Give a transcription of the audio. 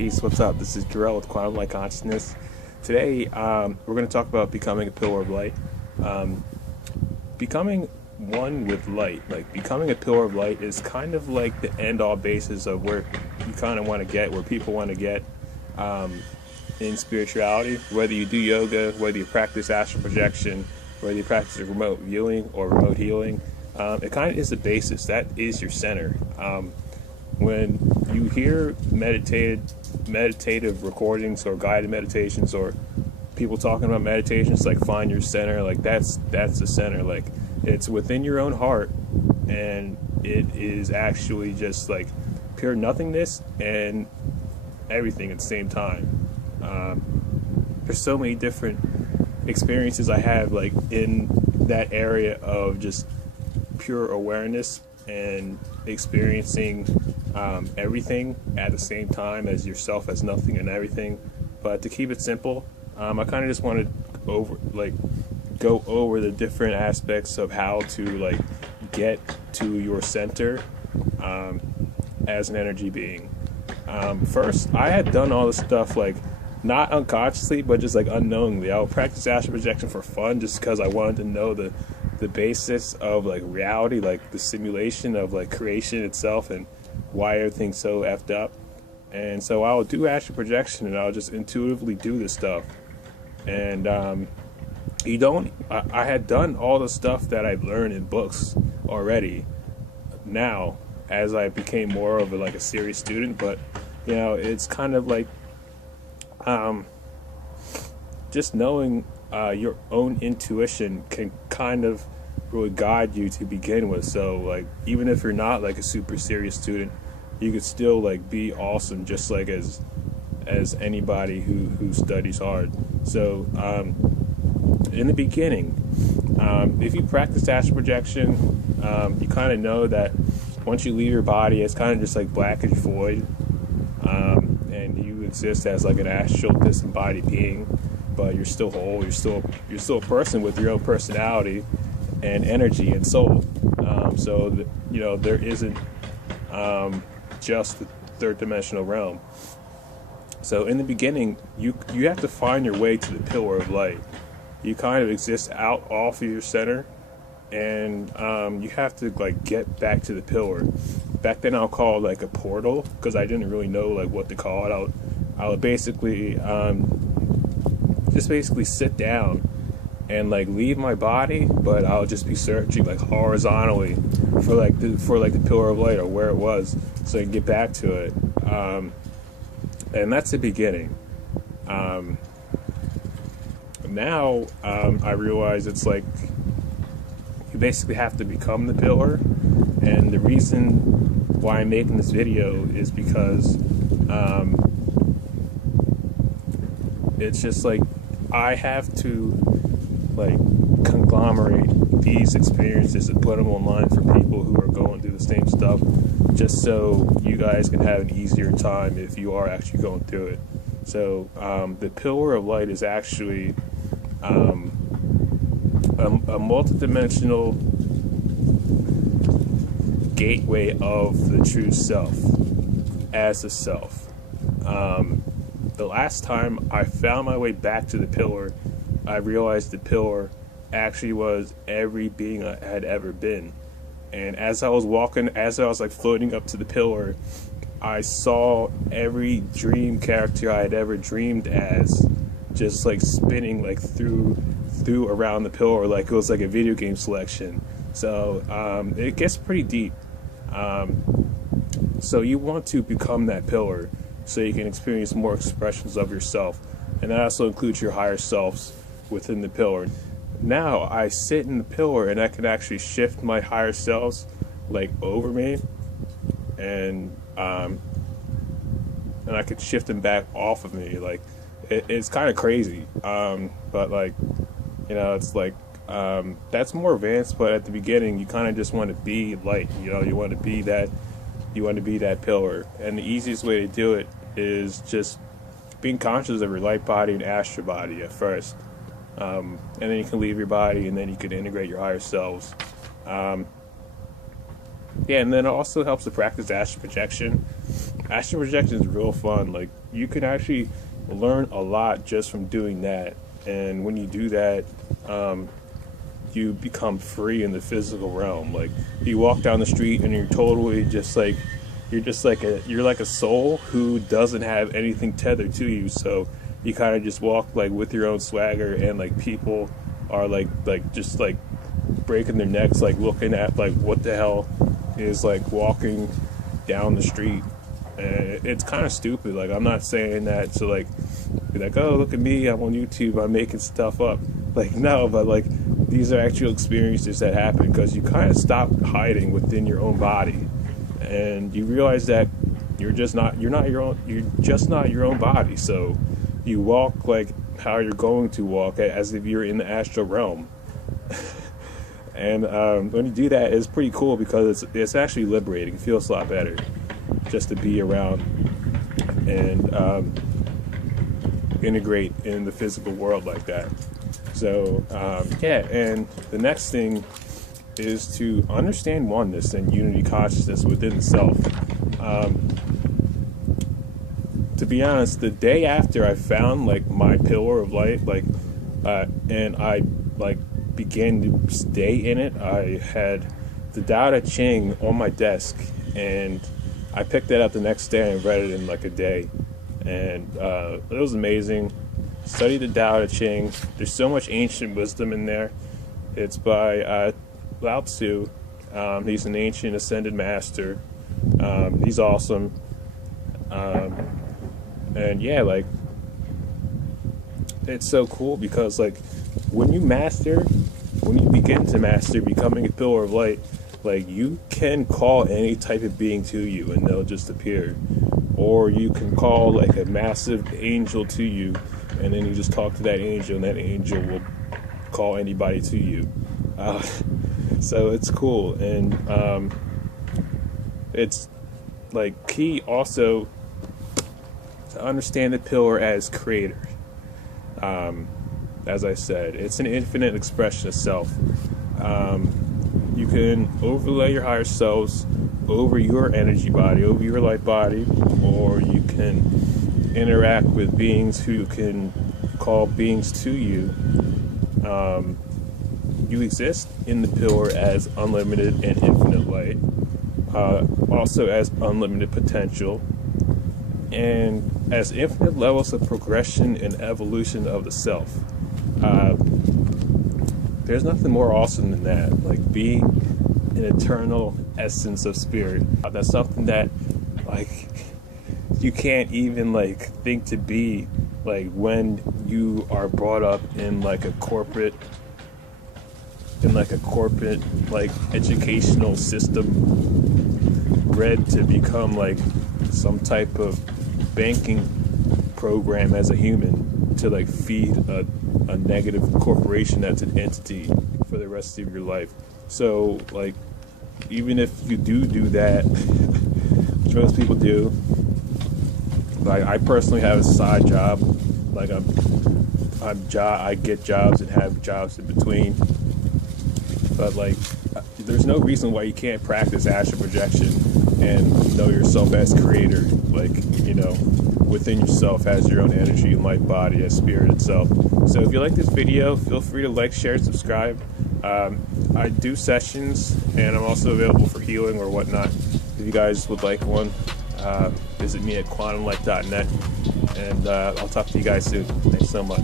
Peace, what's up? This is Jarrell with Quantum Light Consciousness. Today, we're going to talk about becoming a pillar of light. Becoming one with light, like becoming a pillar of light, is kind of like the end-all basis of where you kind of want to get, where people want to get in spirituality. Whether you do yoga, whether you practice astral projection, whether you practice remote viewing or remote healing, it kind of is the basis. That is your center. When you hear meditative recordings or guided meditations or people talking about meditations, like find your center, like that's the center. Like it's within your own heart, and it is actually just like pure nothingness and everything at the same time. There's so many different experiences I have like in that area of just pure awareness and experiencing everything at the same time as yourself as nothing and everything. But to keep it simple, I kind of just want to go over the different aspects of how to like get to your center as an energy being. First, I had done all this stuff like not unconsciously, but just like unknowingly. I would practice astral projection for fun, just because I wanted to know the basis of like reality, like the simulation of like creation itself and why everything's so effed up. And so I would do astral projection and I would just intuitively do this stuff. And I had done all the stuff that I'd learned in books already now as I became more of a serious student. But you know, it's kind of like just knowing your own intuition can kind of really guide you to begin with. So like even if you're not like a super serious student, you could still like be awesome, just like as anybody who studies hard. So in the beginning, if you practice astral projection, you kind of know that once you leave your body, it's kind of just like blackish void, and you exist as like an astral disembodied being, but you're still whole. You're still a person with your own personality and energy and soul. There isn't just the third dimensional realm. So in the beginning, you have to find your way to the pillar of light. You kind of exist out off of your center, and you have to like get back to the pillar. Back then, I'll call it like a portal, because I didn't really know like what to call it. I would basically just sit down and like leave my body, but I'll just be searching like horizontally for the pillar of light or where it was, so I can get back to it. And that's the beginning. Now I realize it's like you basically have to become the pillar, and the reason why I'm making this video is because it's just like I have to like conglomerate these experiences and put them online for people who are going through the same stuff, just so you guys can have an easier time if you are actually going through it. So the pillar of light is actually a multidimensional gateway of the true self as a self. The last time I found my way back to the pillar, I realized the pillar actually was every being I had ever been. And as I was like floating up to the pillar, I saw every dream character I had ever dreamed as, just like spinning like through around the pillar, like it was like a video game selection. So it gets pretty deep. So you want to become that pillar so you can experience more expressions of yourself, and that also includes your higher selves within the pillar. Now I sit in the pillar and I can actually shift my higher selves like over me, and I could shift them back off of me. Like it's kind of crazy, but like, you know, it's like that's more advanced. But at the beginning, you kind of just want to be light. You know, you want to be that pillar, and the easiest way to do it is just being conscious of your light body and astral body at first. And then you can leave your body, and then you can integrate your higher selves. Yeah, and then it also helps to practice astral projection. Astral projection is real fun. Like, you can actually learn a lot just from doing that. And when you do that, you become free in the physical realm. Like, you walk down the street and you're totally just like, you're like a soul who doesn't have anything tethered to you. So you kind of just walk like with your own swagger, and like people are like just like breaking their necks, like looking at like what the hell is like walking down the street. And it's kind of stupid. Like, I'm not saying that to like be like, oh, look at me, I'm on YouTube, I'm making stuff up. Like, no, but like, these are actual experiences that happen because you kind of stop hiding within your own body, and you realize that you're just not your own body. So you walk like how you're going to walk, as if you're in the astral realm. And when you do that, it's pretty cool because it's actually liberating. It feels a lot better just to be around and integrate in the physical world like that. So yeah, and the next thing is to understand oneness and unity consciousness within the self. To be honest, the day after I found like my pillar of light, like and I like began to stay in it, I had the Tao Te Ching on my desk, and I picked that up the next day and read it in like a day, and it was amazing. Study the Tao Te Ching. There's so much ancient wisdom in there. It's by Lao Tzu. He's an ancient ascended master. He's awesome. And yeah, like, it's so cool because like when you begin to master becoming a pillar of light, like, you can call any type of being to you and they'll just appear. Or you can call like a massive angel to you, and then you just talk to that angel, and that angel will call anybody to you. So it's cool, and it's like key also to understand the pillar as creator. As I said, it's an infinite expression of self. You can overlay your higher selves over your energy body, over your light body, or you can interact with beings who can call beings to you. You exist in the pillar as unlimited and infinite light, also as unlimited potential, and as infinite levels of progression and evolution of the self. There's nothing more awesome than that, like being an eternal essence of spirit. That's something that like you can't even like think to be, like, when you are brought up in like a corporate like educational system, bred to become like some type of banking program as a human to like feed a negative corporation that's an entity for the rest of your life. So like, even if you do that, which most people do, like I personally have a side job, like I get jobs and have jobs in between, but like there's no reason why you can't practice astral projection and know yourself as creator, like, you know, within yourself as your own energy and light body, as spirit itself. So if you like this video, feel free to like, share, subscribe. I do sessions, and I'm also available for healing or whatnot. If you guys would like one, visit me at quantumlight.net, and I'll talk to you guys soon. Thanks so much.